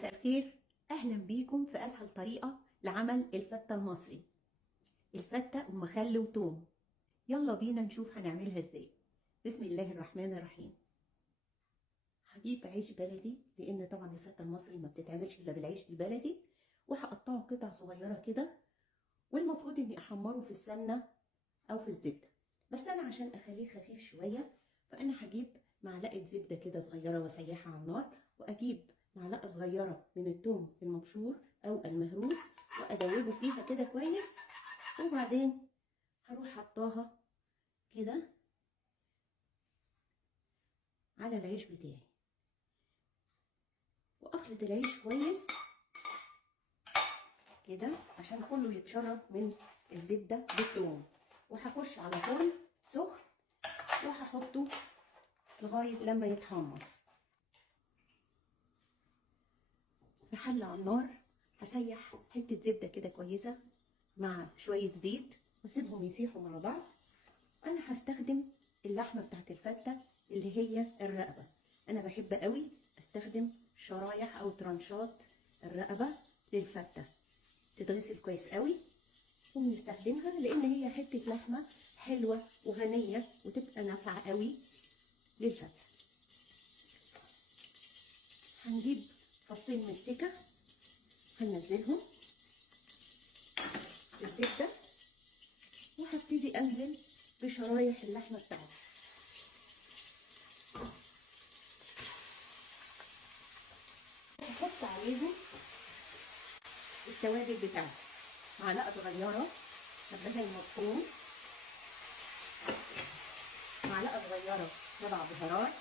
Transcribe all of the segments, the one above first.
مساء الخير. اهلا بيكم في اسهل طريقه لعمل الفته المصري، الفته ام خل وتوم. يلا بينا نشوف هنعملها ازاي. بسم الله الرحمن الرحيم. هجيب عيش بلدي لان طبعا الفته المصري ما بتتعملش الا بالعيش البلدي، وهقطعه قطع صغيره كده، والمفروض اني احمره في السمنه او في الزبده، بس انا عشان اخليه خفيف شويه فانا هجيب معلقه زبده كده صغيره واسيحها على النار، واجيب معلقه صغيره من الثوم المبشور او المهروس وادوبه فيها كده كويس، وبعدين هروح حطاها كده على العيش بتاعي واخلط العيش كويس كده عشان كله يتشرب من الزبده بالثوم، وهخش على فرن سخن وهحطه لغايه لما يتحمص. في حله على النار هسيح حته زبده كده كويسه مع شويه زيت واسيبهم يسيحوا مع بعض. انا هستخدم اللحمه بتاعت الفته اللي هي الرقبه، انا بحب قوي استخدم شرايح او ترانشات الرقبه للفته، تتغسل كويس قوي وبنستخدمها لان هي حته لحمه حلوه وغنيه وتبقى نافعه قوي للفته. هنجيب فصين مستكه هننزلهم في الزبده وهبتدي انزل بشرايح اللحمه بتاعتي. هحط عليهم التوابل بتاعتي، معلقه صغيره حبهان مفروم، معلقه صغيره سبع بهارات،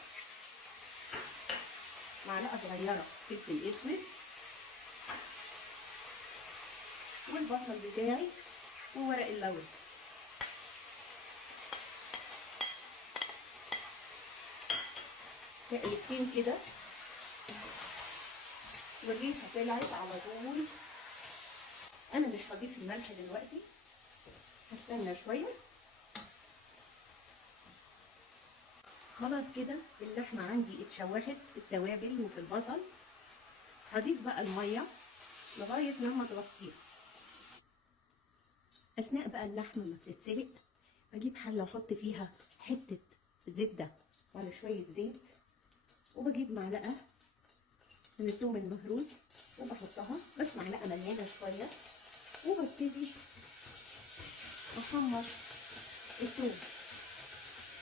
معلقه صغيره فلفل اسود، والبصل بتاعي وورق اللورا. تقلبتين كده والريحه طلعت على طول. انا مش هضيف الملح دلوقتي، هستنى شويه. خلاص كده اللحمه عندي اتشوحت في التوابل وفي البصل. هضيف بقى الميه لغايه لما تغطيها. اثناء بقى اللحمه ما بتتسلق بجيب حله واحط فيها حته زبده وعلى شويه زيت، وبجيب معلقه من الثوم المهروس وبحطها بس معلقه مليانه شويه، وببتدي احمر الثوم.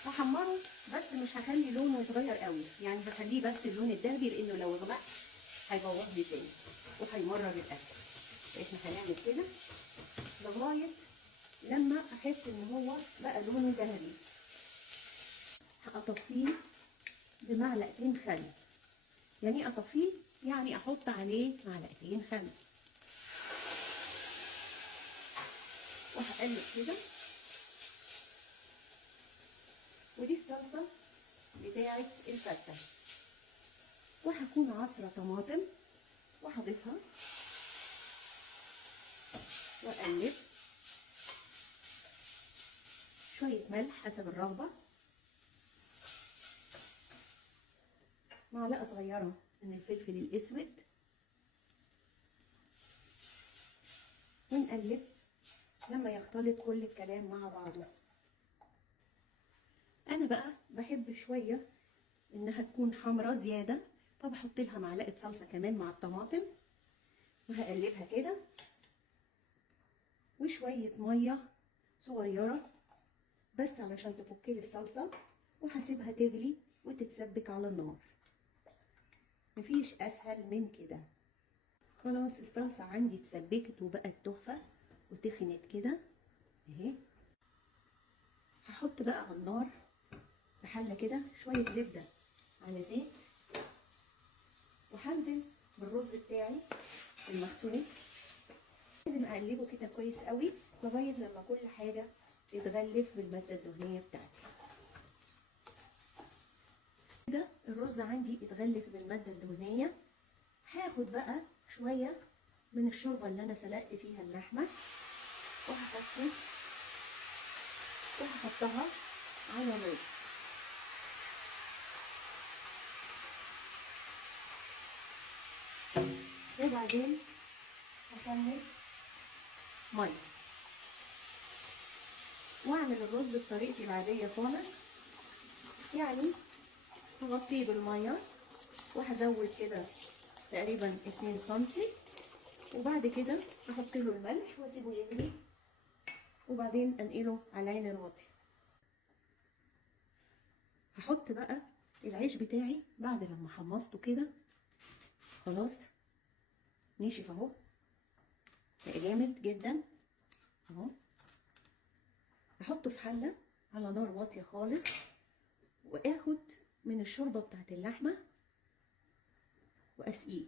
هحمره بس مش هخلي لونه يتغير قوي، يعني هخليه بس اللون الذهبي لانه لو غمق هيبوظ لي تاني وهيمرر الاكل. احنا هنعمل كده لغايه لما احس ان هو بقى لونه ذهبي. هقطفيه بمعلقتين خل. يعني ايه اطفيه؟ يعني احط عليه معلقتين خل وهقلب كده. ودي الصلصه بتاعه الفته، وهكون عصره طماطم وهضيفها واقلب. شويه ملح حسب الرغبه، معلقه صغيره من الفلفل الاسود، ونقلب لما يختلط كل الكلام مع بعضه. انا بقى بحب شويه انها تكون حمرا زياده، فبحط لها معلقه صلصه كمان مع الطماطم وهقلبها كده، وشويه ميه صغيره بس علشان تفك لي الصلصه، وهسيبها تغلي وتتسبك على النار. مفيش اسهل من كده. خلاص الصلصه عندي اتسبكت وبقت تحفه وتخنت كده اهي. هحط بقى على النار في حله كده شويه زبده على زيت، وهنزل بالرز بتاعي المغسول. لازم اقلبه كده كويس قوي لغايه لما كل حاجه تتغلف بالماده الدهنيه بتاعتي. كده الرز عندي اتغلف بالماده الدهنيه. هاخد بقى شويه من الشوربه اللي انا سلقت فيها اللحمه وهحطها على الرز. وبعدين هكمل ميه واعمل الرز بطريقتي العاديه خالص، يعني هغطيه بالميه وهزود كده تقريبا 2 سنتي، وبعد كده احط له الملح واسيبه يغلي، وبعدين انقله على العين الواطيه. هحط بقى العيش بتاعي بعد لما حمصته كده، خلاص نشف اهو، بقى جامد جدا اهو. احطه في حله على نار واطيه خالص، واخد من الشوربه بتاعت اللحمه واسقيه.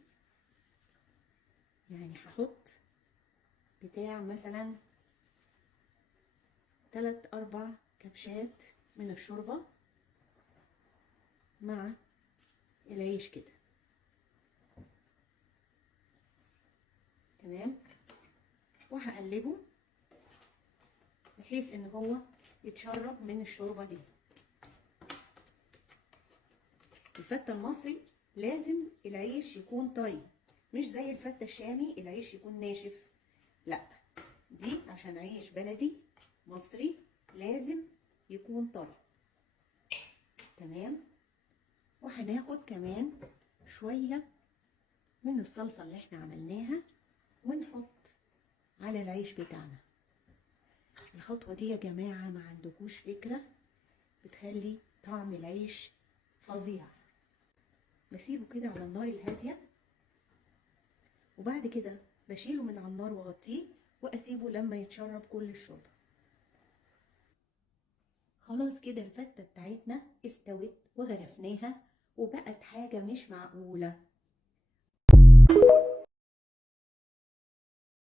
يعني هحط بتاع مثلا 3-4 كبشات من الشوربه مع العيش كده، تمام. وهقلبه بحيث ان هو يتشرب من الشوربه دي. الفته المصري لازم العيش يكون طري، مش زي الفته الشامي العيش يكون ناشف، لا، دي عشان عيش بلدي مصري لازم يكون طري، تمام. وهناخد كمان شويه من الصلصه اللي احنا عملناها ونحط على العيش بتاعنا. الخطوه دي يا جماعه ما عندكوش فكره، بتخلي طعم العيش فظيع. بسيبه كده على النار الهاديه، وبعد كده بشيله من على النار واغطيه واسيبه لما يتشرب كل الشوربه. خلاص كده الفته بتاعتنا استوت وغرفناها وبقت حاجه مش معقوله.